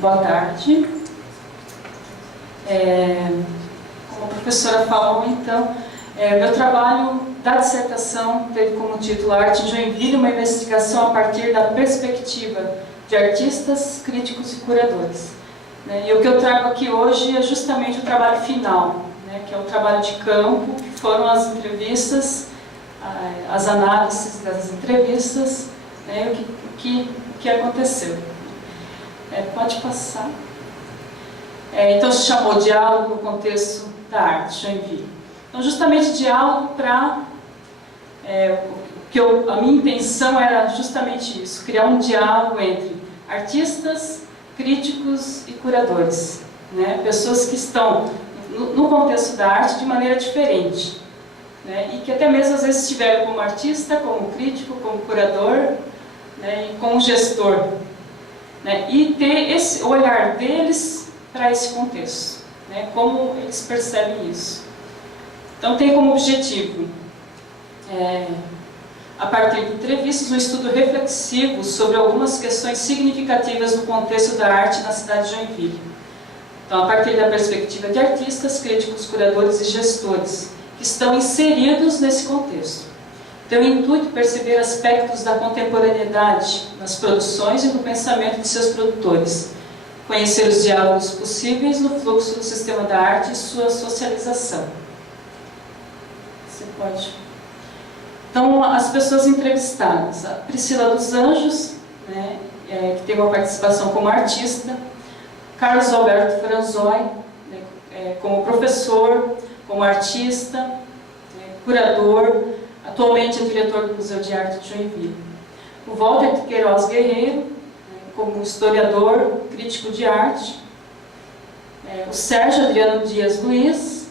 Boa tarde. Como a professora falou, então, meu trabalho da dissertação teve como título Arte em Joinville, uma investigação a partir da perspectiva de artistas, críticos e curadores. E o que eu trago aqui hoje é justamente o trabalho final, que é o trabalho de campo, que foram as entrevistas, as análises das entrevistas, o que aconteceu. Pode passar. Então se chamou Diálogo no Contexto da Arte, Joinville. Então justamente diálogo para... a minha intenção era justamente isso, criar um diálogo entre artistas, críticos e curadores. Pessoas que estão no contexto da arte de maneira diferente. E que até mesmo às vezes estiveram como artista, como crítico, como curador, e como gestor. E ter esse olhar deles para esse contexto, como eles percebem isso. Então tem como objetivo, a partir de entrevistas, um estudo reflexivo sobre algumas questões significativas no contexto da arte na cidade de Joinville. Então, a partir da perspectiva de artistas, críticos, curadores e gestores, que estão inseridos nesse contexto. Tem o intuito de perceber aspectos da contemporaneidade nas produções e no pensamento de seus produtores, conhecer os diálogos possíveis no fluxo do sistema da arte e sua socialização. Você pode... Então, as pessoas entrevistadas, a Priscila dos Anjos, que teve uma participação como artista, Carlos Alberto Franzoi, como professor, como artista, curador, atualmente é diretor do Museu de Arte de Joinville. O Walter Queiroz Guerreiro, como historiador, crítico de arte. O Sérgio Adriano Dias Luiz,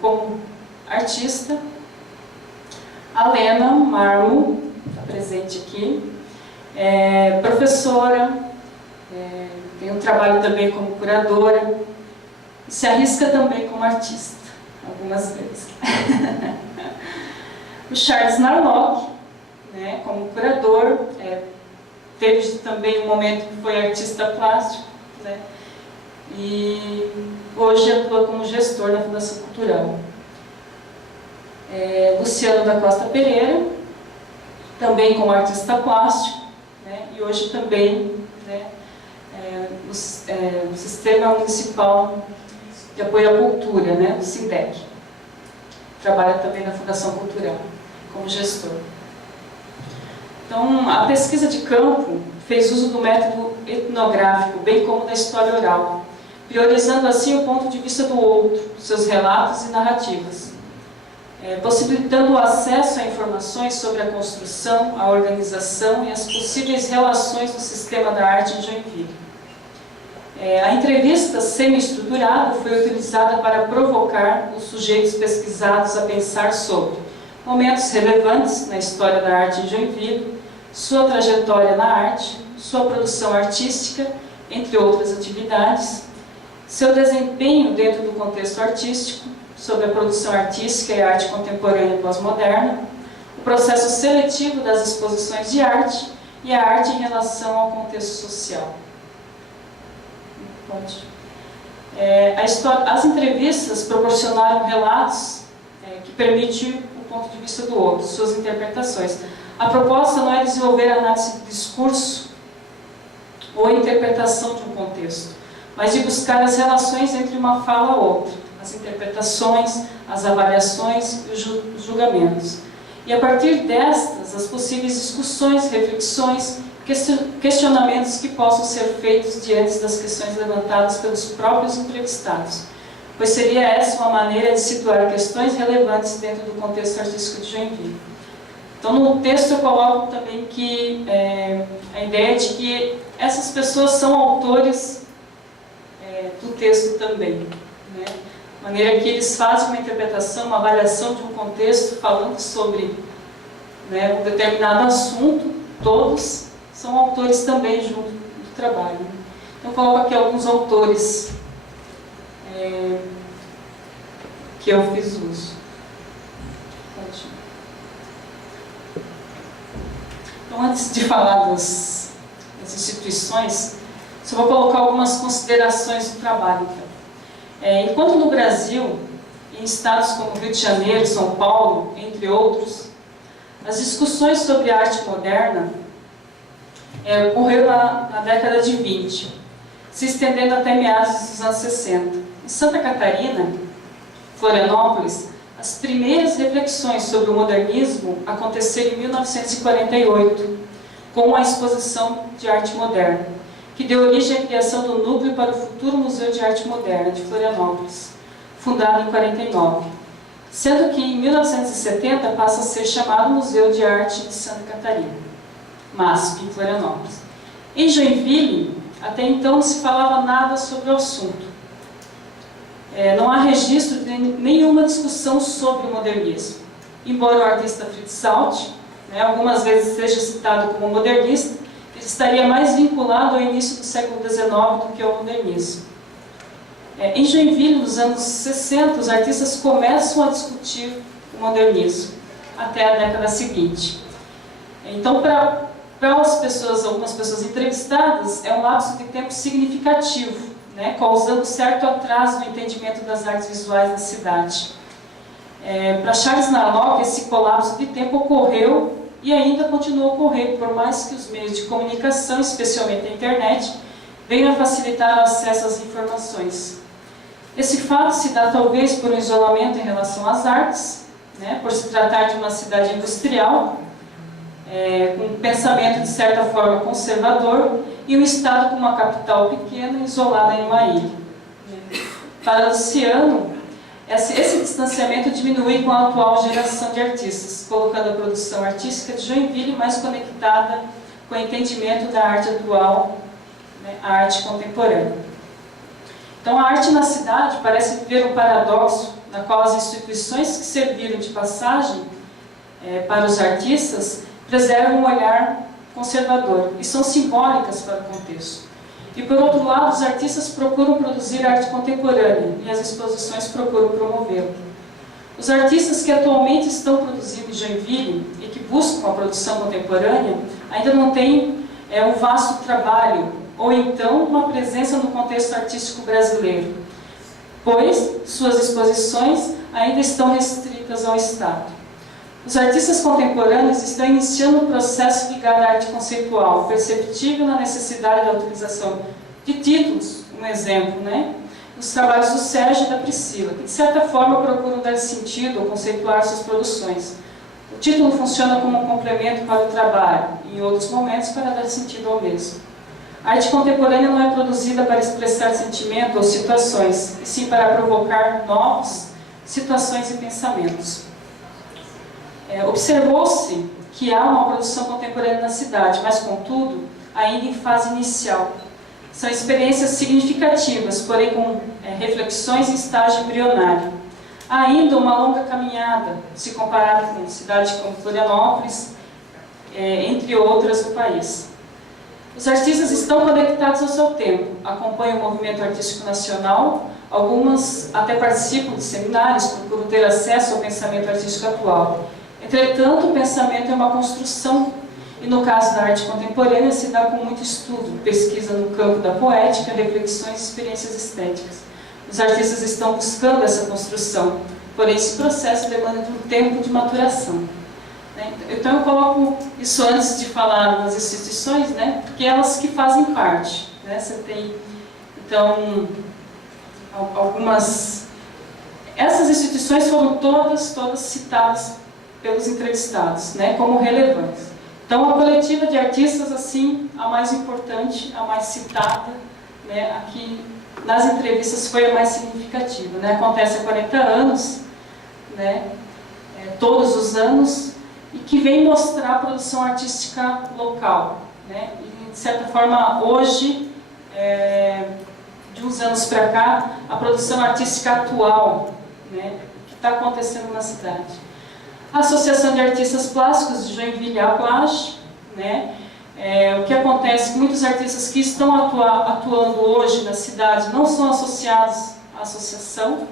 como artista. A Lena Marmo, está presente aqui, professora, tem um trabalho também como curadora, e se arrisca também como artista, algumas vezes. O Charles Narlock, como curador, teve também um momento que foi artista plástico, e hoje atua como gestor na Fundação Cultural. Luciano da Costa Pereira, também como artista plástico, e hoje também no Sistema Municipal de Apoio à Cultura, o SINDEC. Trabalha também na Fundação Cultural, como gestor. Então, a pesquisa de campo fez uso do método etnográfico, bem como da história oral, priorizando assim o ponto de vista do outro, seus relatos e narrativas. Possibilitando o acesso a informações sobre a construção, a organização e as possíveis relações do sistema da arte em Joinville. A entrevista semi-estruturada foi utilizada para provocar os sujeitos pesquisados a pensar sobre momentos relevantes na história da arte em Joinville, sua trajetória na arte, sua produção artística, entre outras atividades, seu desempenho dentro do contexto artístico, sobre a produção artística e a arte contemporânea pós-moderna, o processo seletivo das exposições de arte e a arte em relação ao contexto social. As entrevistas proporcionaram relatos que permitem o ponto de vista do outro, suas interpretações. A proposta não é desenvolver análise do discurso ou a interpretação de um contexto, mas de buscar as relações entre uma fala e outra, as interpretações, as avaliações e os julgamentos. E a partir destas, as possíveis discussões, reflexões, questionamentos que possam ser feitos diante das questões levantadas pelos próprios entrevistados, pois seria essa uma maneira de situar questões relevantes dentro do contexto artístico de Joinville. Então, no texto eu coloco também que a ideia de que essas pessoas são autores do texto também, de maneira que eles fazem uma interpretação, uma avaliação de um contexto falando sobre um determinado assunto, todos são autores também junto do trabalho. Então, eu coloco aqui alguns autores que eu fiz uso. Então, antes de falar das instituições, Só vou colocar algumas considerações do trabalho. Então. Enquanto no Brasil, em estados como Rio de Janeiro, São Paulo, entre outros, as discussões sobre a arte moderna ocorreram na década de 20, se estendendo até meados dos anos 60. Em Santa Catarina, Florianópolis, as primeiras reflexões sobre o modernismo aconteceram em 1948, com a exposição de arte moderna, que deu origem à criação do Núcleo para o Futuro Museu de Arte Moderna de Florianópolis, fundado em 49, sendo que em 1970 passa a ser chamado Museu de Arte de Santa Catarina, MASP, em Florianópolis. Em Joinville, até então não se falava nada sobre o assunto. Não há registro de nenhuma discussão sobre o modernismo. Embora o artista Fritz Salt, algumas vezes seja citado como modernista, ele estaria mais vinculado ao início do século XIX do que ao modernismo. Em Joinville, nos anos 60, os artistas começam a discutir o modernismo, até a década seguinte. Então, para algumas pessoas entrevistadas, é um lapso de tempo significativo, causando certo atraso no entendimento das artes visuais na cidade. Para Charles Narlock, esse colapso de tempo ocorreu e ainda continua a ocorrer, por mais que os meios de comunicação, especialmente a internet, venham a facilitar o acesso às informações. Esse fato se dá talvez por um isolamento em relação às artes, por se tratar de uma cidade industrial, com um pensamento de certa forma conservador, e um estado com uma capital pequena isolada em uma ilha. Para Luciano, esse distanciamento diminui com a atual geração de artistas, colocando a produção artística de Joinville mais conectada com o entendimento da arte atual, a arte contemporânea. Então, a arte na cidade parece viver um paradoxo, na qual as instituições que serviram de passagem para os artistas preservam um olhar conservador e são simbólicas para o contexto. E, por outro lado, os artistas procuram produzir arte contemporânea e as exposições procuram promovê-la. Os artistas que atualmente estão produzindo em Joinville e que buscam a produção contemporânea ainda não têm um vasto trabalho ou então uma presença no contexto artístico brasileiro, pois suas exposições ainda estão restritas ao Estado. Os artistas contemporâneos estão iniciando um processo ligado à arte conceitual, perceptível na necessidade da utilização de títulos, um exemplo, nos trabalhos do Sérgio e da Priscila, que de certa forma procuram dar sentido ou conceituar suas produções. O título funciona como um complemento para o trabalho, e em outros momentos para dar sentido ao mesmo. A arte contemporânea não é produzida para expressar sentimento ou situações, e sim para provocar novas situações e pensamentos. Observou-se que há uma produção contemporânea na cidade, mas, contudo, ainda em fase inicial. São experiências significativas, porém com reflexões em estágio embrionário. Há ainda uma longa caminhada, se comparado com cidades como Florianópolis, entre outras do país. Os artistas estão conectados ao seu tempo, acompanham o movimento artístico nacional, algumas até participam de seminários, procuram ter acesso ao pensamento artístico atual. Entretanto, o pensamento é uma construção, e no caso da arte contemporânea se dá com muito estudo, pesquisa no campo da poética, reflexões e experiências estéticas. Os artistas estão buscando essa construção, porém esse processo demanda de um tempo de maturação. Então eu coloco isso antes de falar nas instituições, porque elas que fazem parte. Você tem, então, algumas... Essas instituições foram todas citadas pelos entrevistados, como relevantes. Então, a coletiva de artistas, assim, a mais importante, a mais citada, aqui nas entrevistas foi a mais significativa. Acontece há 40 anos, todos os anos, e que vem mostrar a produção artística local. E, de certa forma, hoje, de uns anos para cá, a produção artística atual, que está acontecendo na cidade. A Associação de Artistas Plásticos de Joinville, a APLAGE, o que acontece é que muitos artistas que estão atuando hoje na cidade não são associados à associação,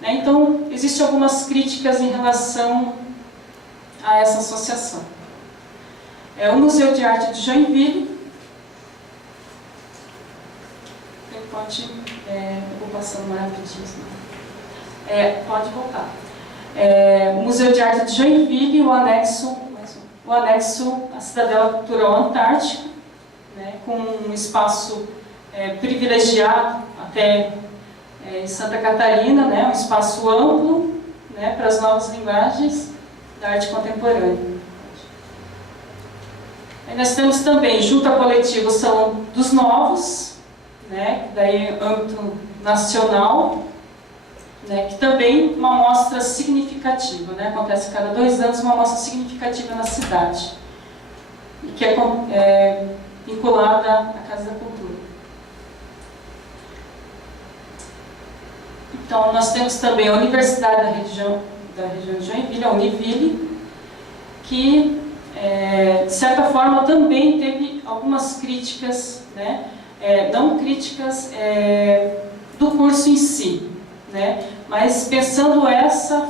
então existem algumas críticas em relação a essa associação. O Museu de Arte de Joinville, pode... eu vou passando mais rapidinho. Pode voltar. O Museu de Arte de Joinville e o anexo à Cidadela Cultural Antártica, né, com um espaço privilegiado até em Santa Catarina, né, um espaço amplo, né, para as novas linguagens da arte contemporânea. Aí nós temos também, junto à coletiva, o Salão dos Novos, né, daí âmbito nacional, né, que também uma mostra significativa, né, acontece a cada 2 anos uma mostra significativa na cidade, e que é vinculada à Casa da Cultura. Então, nós temos também a Universidade da região de Joinville, a Univille, que, de certa forma, também teve algumas críticas, né, não críticas do curso em si, né, mas pensando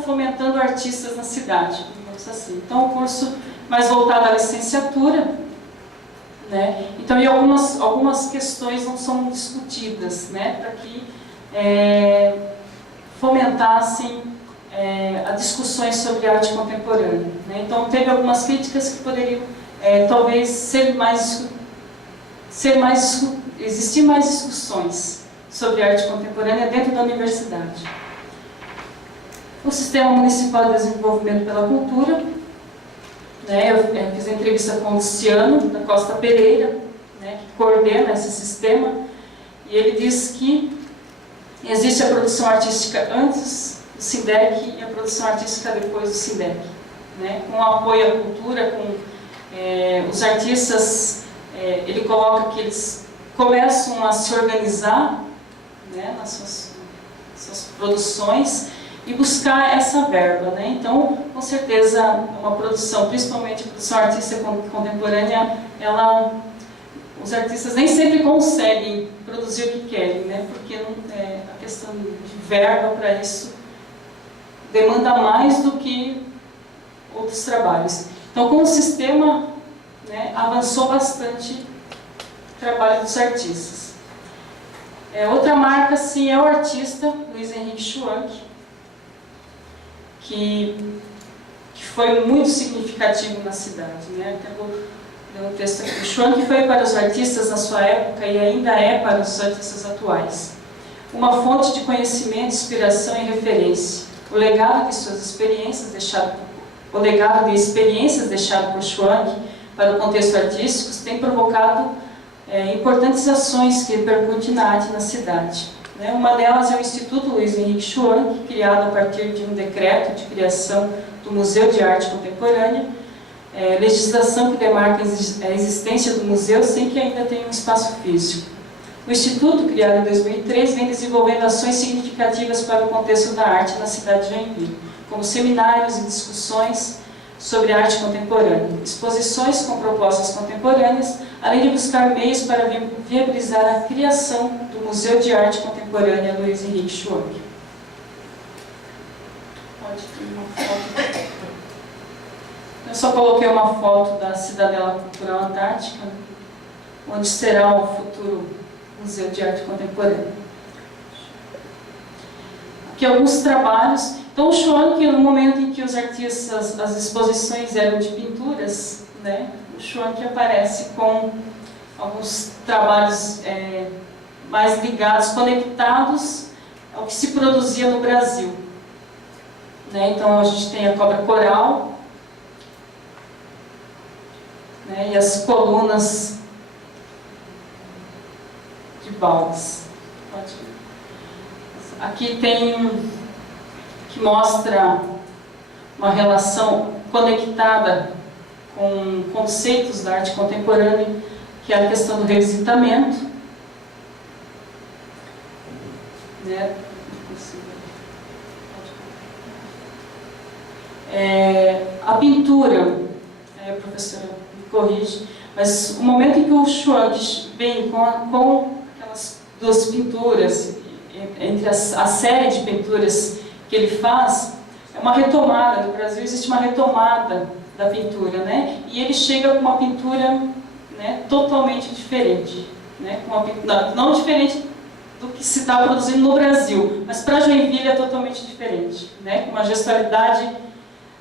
fomentando artistas na cidade, digamos assim. Então, o curso mais voltado à licenciatura, né, então, e algumas questões não são discutidas, né, para que fomentassem as discussões sobre arte contemporânea, né? Então, teve algumas críticas que poderiam, talvez, existir mais discussões sobre arte contemporânea dentro da universidade. O Sistema Municipal de Desenvolvimento pela Cultura, né? Eu fiz a entrevista com o Luciano da Costa Pereira, né, que coordena esse sistema, e ele diz que existe a produção artística antes do SINDEC e a produção artística depois do SINDEC, né? Com apoio à cultura, com os artistas, ele coloca que eles começam a se organizar, né, nas suas produções e buscar essa verba, né? Então, com certeza, uma produção, principalmente a produção artística contemporânea, os artistas nem sempre conseguem produzir o que querem, né? Porque a questão de verba para isso demanda mais do que outros trabalhos. Então, com o sistema, né, avançou bastante o trabalho dos artistas. Outra marca, sim, é o artista Luiz Henrique Schwanck, que foi muito significativo na cidade, né? Até vou ler um texto aqui. O Schwanck foi para os artistas na sua época e ainda é para os artistas atuais uma fonte de conhecimento, inspiração e referência. O legado de experiências deixado por Schwanck para o contexto artístico tem provocado importantes ações que repercutem na arte na cidade. Uma delas é o Instituto Luiz Henrique Schwanck, criado a partir de um decreto de criação do Museu de Arte Contemporânea, legislação que demarca a existência do museu sem que ainda tenha um espaço físico. O Instituto, criado em 2003, vem desenvolvendo ações significativas para o contexto da arte na cidade de Joinville, como seminários e discussões sobre arte contemporânea, exposições com propostas contemporâneas, além de buscar meios para viabilizar a criação do Museu de Arte Contemporânea Luiz Henrique Schwanck. Pode ter uma foto. Eu só coloquei uma foto da Cidadela Cultural Antártica, onde será o futuro Museu de Arte Contemporânea. Aqui alguns trabalhos. Então, o Schwanck, no momento em que os artistas, as exposições eram de pinturas, né, o Schwanck aparece com alguns trabalhos mais ligados, conectados ao que se produzia no Brasil. Né? Então, a gente tem a cobra coral, né, e as colunas de baldes. Aqui tem que mostra uma relação conectada com conceitos da arte contemporânea, que é a questão do revisitamento, né? A pintura, a professora me corrige, mas o momento em que o Schwanck vem com aquelas duas pinturas, entre a série de pinturas que ele faz, é uma retomada. No Brasil existe uma retomada da pintura, né? E ele chega com uma pintura, né, totalmente diferente, né? Não diferente do que se está produzindo no Brasil. Mas para Joinville é totalmente diferente, né? Uma gestualidade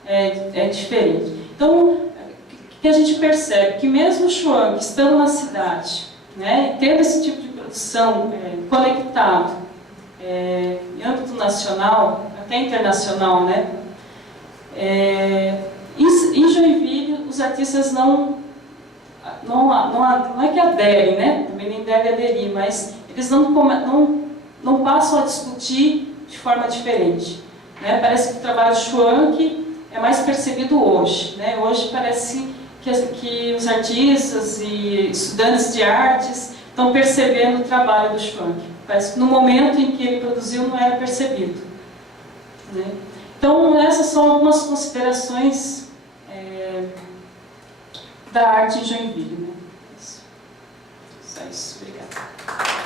é diferente. Então, o que a gente percebe? Que mesmo o Schwank, estando na cidade, né, tendo esse tipo de produção conectado, em âmbito nacional, até internacional, né? Em Joinville, os artistas não é que aderem, né? Também nem devem aderir, mas eles não passam a discutir de forma diferente, né? Parece que o trabalho Schwank é mais percebido hoje, né? Hoje parece que os artistas e estudantes de artes estão percebendo o trabalho do Schwank. Parece que no momento em que ele produziu não era percebido, né? Então, essas são algumas considerações da arte em Joinville, né? Só isso. Obrigada.